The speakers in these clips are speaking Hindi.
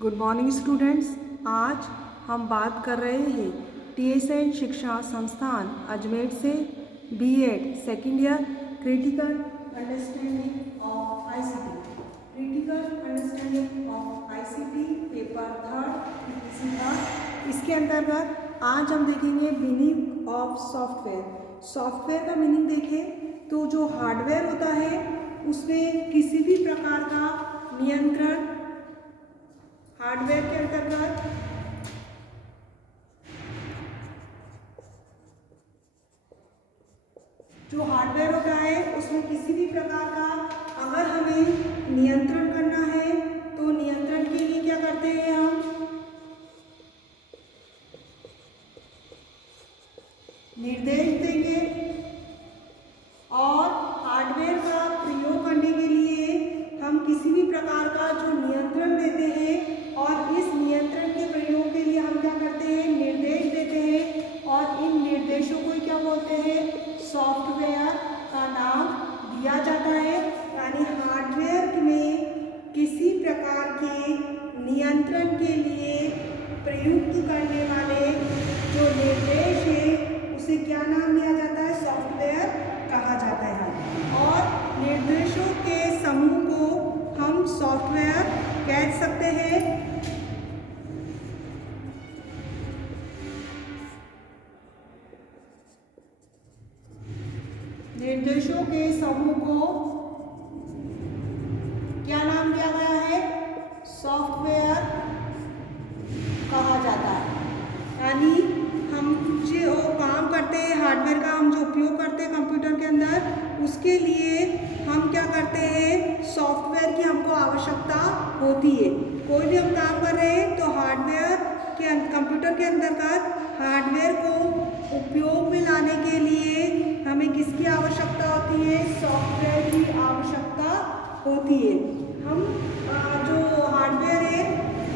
Good morning students. आज हम बात कर रहे हैं TSN शिक्षा संस्थान अजमेर से B.Ed second year critical understanding of ICT paper third का। इसके अंतर्गत आज हम देखेंगे मीनिंग ऑफ सॉफ्टवेयर। सॉफ्टवेयर का मीनिंग देखें तो जो हार्डवेयर होता है उसमें किसी भी प्रकार का नियंत्रण, हार्डवेयर के अंतर्गत जो हार्डवेयर होता है उसमें किसी भी प्रकार का अगर हमें नियंत्रण करना है तो नियंत्रण के लिए क्या करते हैं, हम निर्देश देंगे। और हार्डवेयर का प्रयोग करने के लिए हम किसी भी प्रकार का जो नियंत्रण देते हैं और इस नियंत्रण के प्रयोग के लिए हम क्या करते हैं, निर्देश देते हैं। और इन निर्देशों को क्या बोलते हैं, सॉफ्टवेयर का नाम दिया जाता है। यानी हार्डवेयर में किसी प्रकार के नियंत्रण के लिए प्रयुक्त करने वाले जो निर्देश है उसे क्या नाम दिया जाता है, सॉफ्टवेयर कहा जाता है। और निर्देशों के समूह को हम सॉफ्टवेयर कह सकते हैं। निर्देशों के समूह को क्या नाम दिया गया है, सॉफ्टवेयर कहा जाता है। यानी हम जो काम करते हैं, हार्डवेयर का हम जो उपयोग करते हैं कंप्यूटर के अंदर, उसके लिए हम क्या करते हैं, सॉफ्टवेयर की हमको आवश्यकता होती है। कोई भी हम काम कर रहे हैं तो हार्डवेयर के कंप्यूटर के अंतर्गत हार्डवेयर को उपयोग में लाने के लिए हमें किसकी आवश्यकता होती है, सॉफ्टवेयर की आवश्यकता होती है। हम जो हार्डवेयर है,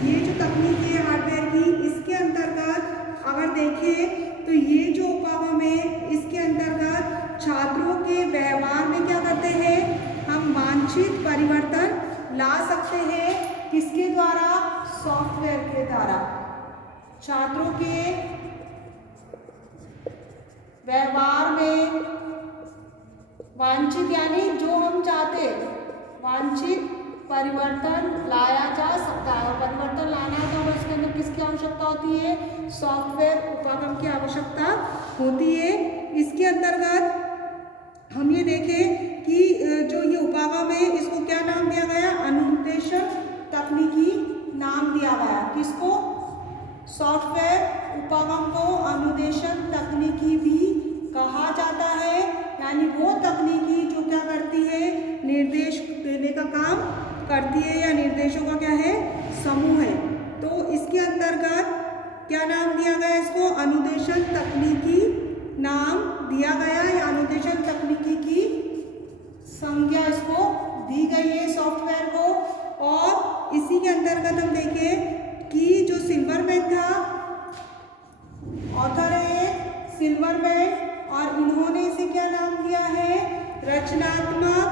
ये जो तकनीक है हार्डवेयर की, इसके अंतर्गत अगर देखें तो ये जो उपगम है इसके अंतर्गत छात्रों के व्यवहार में क्या करते हैं, हम वांछित परिवर्तन ला सकते हैं। किसके द्वारा, सॉफ्टवेयर के द्वारा। छात्रों के व्यवहार में वांछित यानी जो हम चाहते वांछित परिवर्तन लाया जा सकता है। और परिवर्तन लाना है तो हमें इसके अंदर किसकी आवश्यकता होती है, सॉफ्टवेयर उपकरण की आवश्यकता होती है। इसके अंतर्गत हम ये देखें कि जो ये उपकरण है इसको क्या नाम दिया गया, अनुदेशन तकनीकी नाम दिया गया। किसको, सॉफ्टवेयर उपकरण को अनुदेशन तकनीकी भी कहा जाता है। यानी वो तकनीकी जो क्या करती है, निर्देश देने का काम करती है या निर्देशों का क्या है, समूह है। तो इसके अंतर्गत क्या नाम दिया गया, इसको अनुदेशन तकनीकी नाम दिया गया या अनुदेशन तकनीकी की संज्ञा इसको दी गई है सॉफ्टवेयर को। और इसी के अंतर्गत हम देखें कि जो सिल्वरमैन था, ऑथर है सिल्वरमैन, और इन्होंने इसे क्या नाम दिया है, रचनात्मक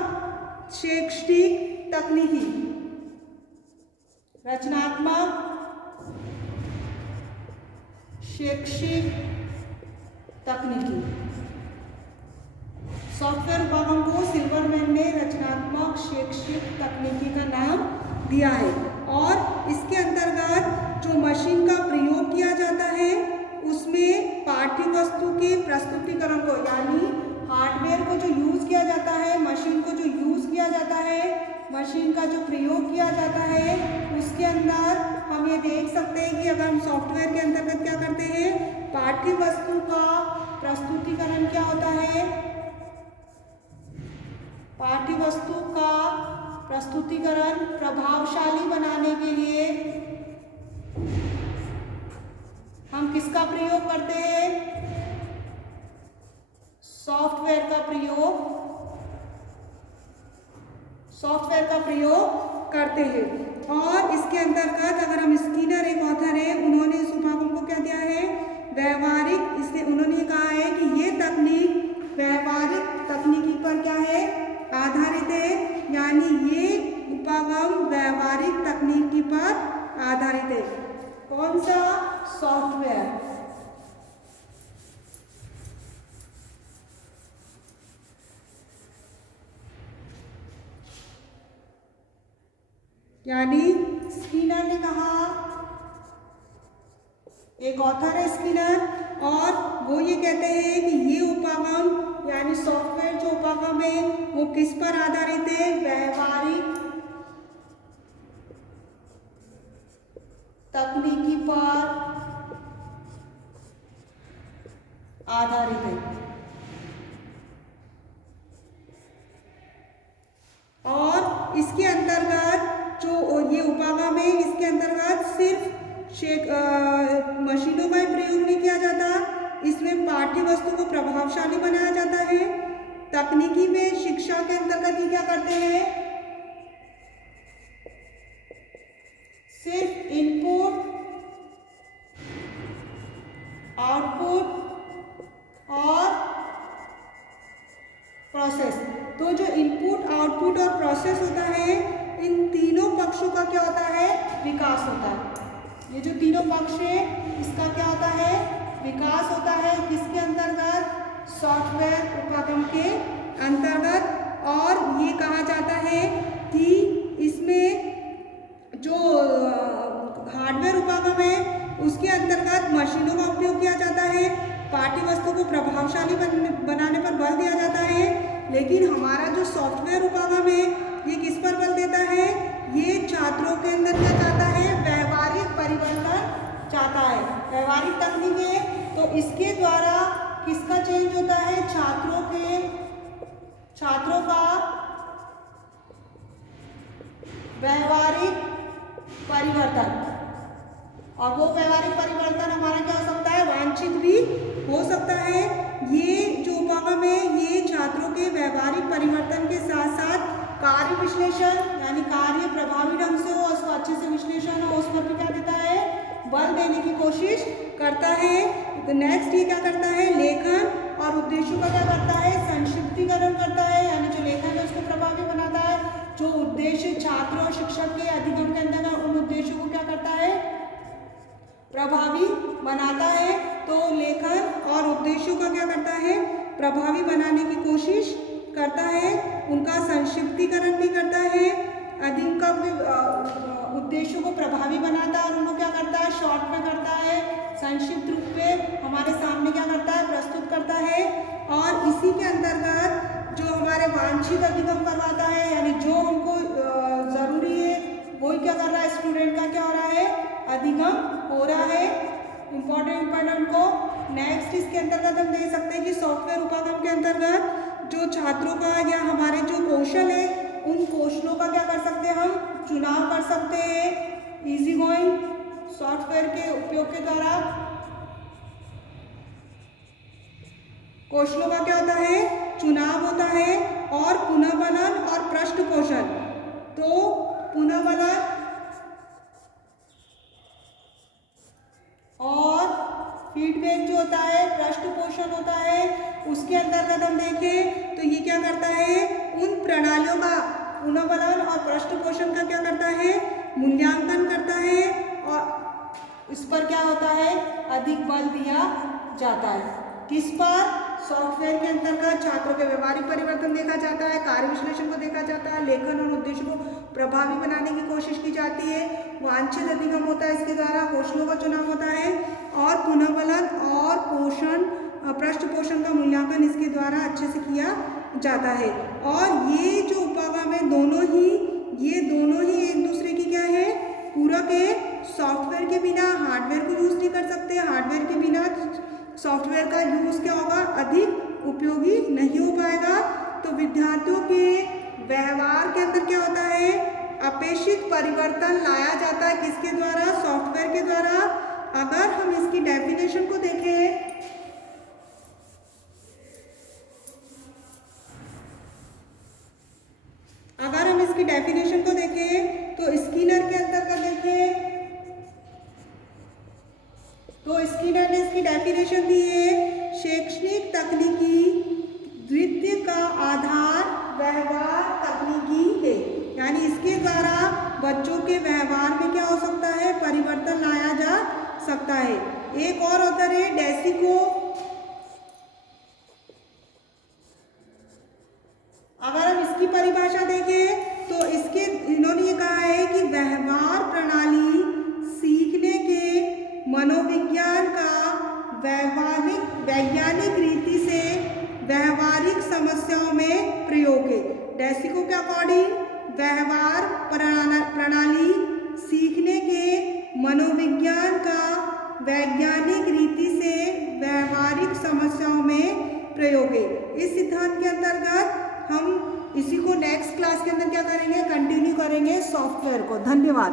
शैक्षिक तकनीकी। रचनात्मक शैक्षिक तकनीकी, सॉफ्टवेयर उपकरण को सिल्वरमैन ने रचनात्मक शैक्षिक तकनीकी का नाम दिया है। और इसके अंतर्गत जो मशीन का प्रयोग किया जाता है उसमें पाठ्य वस्तु के प्रस्तुतिकरण को, यानी हार्डवेयर को जो यूज किया जाता है, मशीन को जो यूज किया जाता है, मशीन का जो प्रयोग किया जाता है, उसके अंदर हम ये देख सकते हैं कि अगर हम सॉफ्टवेयर के अंतर्गत क्या करते हैं, पाठ्य वस्तु का प्रस्तुतिकरण क्या होता है, पाठ्य वस्तु का प्रस्तुतिकरण प्रभावशाली बनाने के लिए हम किसका प्रयोग करते हैं, सॉफ्टवेयर का प्रयोग करते हैं। और इसके अंतर्गत अगर हम स्किनर एक ऑथर है, उन्होंने इस उपकरण को क्या दिया है, व्यवहारिक, इसलिए उन्होंने कहा है कि ये तकनीक व्यवहारिक तकनीकी पर क्या है, आधारित है। यानी ये उपगम व्यवहारिक तकनीकी पर आधारित है। कौन सा सॉफ्टवेयर? यानी स्किनर ने कहा, एक ऑथर है स्किनर, और वो ये कहते हैं कि ये उपागम यानी सॉफ्टवेयर जो उपागम है वो किस पर आधारित है? व्यवहारिक तकनीकी पर आधारित है। और इसके अंतर्गत जो ये उपागम है, इसके अंतर्गत सिर्फ मशीनों का ही प्रयोग नहीं किया जाता, इसमें पाठ्य वस्तु को प्रभावशाली बनाया जाता है। तकनीकी में शिक्षा के अंतर्गत ये क्या करते हैं? सिर्फ इनपुट, आउटपुट और प्रोसेस। तो जो इनपुट, आउटपुट और प्रोसेस होता है, इन तीनों पक्षों का क्या होता है? विकास होता है। ये जो तीनों पक्ष है इसका क्या होता है? विकास होता है। किसके अंतर्गत? सॉफ्टवेयर उपागम के अंतर्गत। और ये कहा जाता है कि इसमें जो हार्डवेयर उपागम है उसके अंतर्गत मशीनों का उपयोग किया जाता है, पाठ्य वस्तु को प्रभावशाली बनाने पर बल दिया जाता है। लेकिन हमारा जो सॉफ्टवेयर उपागम है ये किस पर बल देता है? ये छात्रों के अंदर क्या चाहता है? व्यवहारिक परिवर्तन चाहता है। व्यवहारिक तकनीक है तो इसके द्वारा किसका चेंज होता है? छात्रों का व्यवहारिक परिवर्तन। और वो व्यवहारिक परिवर्तन हमारा क्या हो सकता है? वांछित भी हो सकता है। ये जो उपागम है ये छात्रों के व्यवहारिक परिवर्तन के साथ साथ कार्य विश्लेषण यानी कार्य प्रभावी ढंग से हो, उसका अच्छे से विश्लेषण हो, उस पर भी क्या देता है? बल देने की कोशिश करता है। तो नेक्स्ट ये क्या करता है? लेखन और उद्देश्यों का क्या करता है? संक्षिप्तीकरण करता है, यानी जो लेखन है उसको प्रभावी बनाता है। जो उद्देश्य छात्र और शिक्षक के अधिगम के अंदर उन उद्देश्यों को क्या करता है? प्रभावी बनाता है। तो लेखन और उद्देश्यों का क्या करता है? प्रभावी बनाने की कोशिश करता है। उनका संक्षिप्तीकरण भी करता है, अधिगम उद्देश्यों को प्रभावी बनाता है और उनको क्या करता है? शॉर्ट में करता है, संक्षिप्त रूप में हमारे सामने क्या करता है? प्रस्तुत करता है। और इसी के अंतर्गत जो हमारे वांछित अधिगम करवाता है, यानी जो हमको जरूरी है वही क्या कर रहा है? स्टूडेंट का क्या हो रहा है? अधिगम हो रहा है। इम्पोर्टेंट को नेक्स्ट इसके अंतर्गत हम देख सकते हैं कि सॉफ्टवेयर उपागम के अंतर्गत जो छात्रों का या हमारे जो कौशल है उन कौशलों का क्या कर सकते हैं? हम चुनाव कर सकते हैं। इजी गोइंग सॉफ्टवेयर के उपयोग के द्वारा कौशलों का क्या होता है? चुनाव होता है। और पुनर्बलन और पृष्ठ पोषण। तो पुनर्बलन और फीडबैक जो होता है, पृष्ठ पोषण होता है, उसके अंतर्गत हम देखें तो ये क्या करता है? उन प्रणालियों का पुनर्बलन और पृष्ठ पोषण का क्या करता है? मूल्यांकन करता है और इस पर क्या होता है? अधिक बल दिया जाता है। किस पर? सॉफ्टवेयर के अंतर्गत छात्रों के व्यवहारिक परिवर्तन देखा जाता है, कार्य विश्लेषण को देखा जाता है, लेखन और उद्देश्य को प्रभावी बनाने की कोशिश की जाती है, वांछित अधिगम होता है, इसके द्वारा कौशलों का चुनाव होता है, और पुनर्बलन और पोषण पृष्ठ पोषण का मूल्यांकन इसके द्वारा अच्छे से किया जाता है। और ये जो उपागम है दोनों ही एक दूसरे की क्या है? पूरक है। सॉफ्टवेयर के बिना हार्डवेयर को यूज नहीं कर सकते, हार्डवेयर के बिना सॉफ्टवेयर का यूज क्या होगा? अधिक उपयोगी नहीं हो पाएगा। तो विद्यार्थियों के व्यवहार के अंदर क्या होता है? अपेक्षित परिवर्तन लाया जाता है। किसके द्वारा? सॉफ्टवेयर के द्वारा। अगर हम इसकी डेफिनेशन को देखें तो स्किनर के अंतर्गत देखें तो स्किनर ने इसकी डेफिनेशन दी है, शैक्षणिक तकनीकी द्वितीय का आधार व्यवहार तकनीकी है। यानी इसके द्वारा बच्चों के व्यवहार में क्या हो सकता है? सकता है। एक और ऑथर है डेसिको। अगर हम इसकी परिभाषा देखें तो इसके इन्होंने ये कहा है कि व्यवहार प्रणाली सीखने के मनोविज्ञान का वैज्ञानिक रीति से व्यवहारिक समस्याओं में प्रयोग है। डेसिको के अकॉर्डिंग व्यवहार प्रणाली सीखने के मनोविज्ञान का वैज्ञानिक रीति से व्यवहारिक समस्याओं में प्रयोग है। इस सिद्धांत के अंतर्गत हम इसी को नेक्स्ट क्लास के अंदर क्या करेंगे, कंटिन्यू करेंगे सॉफ्टवेयर को। धन्यवाद।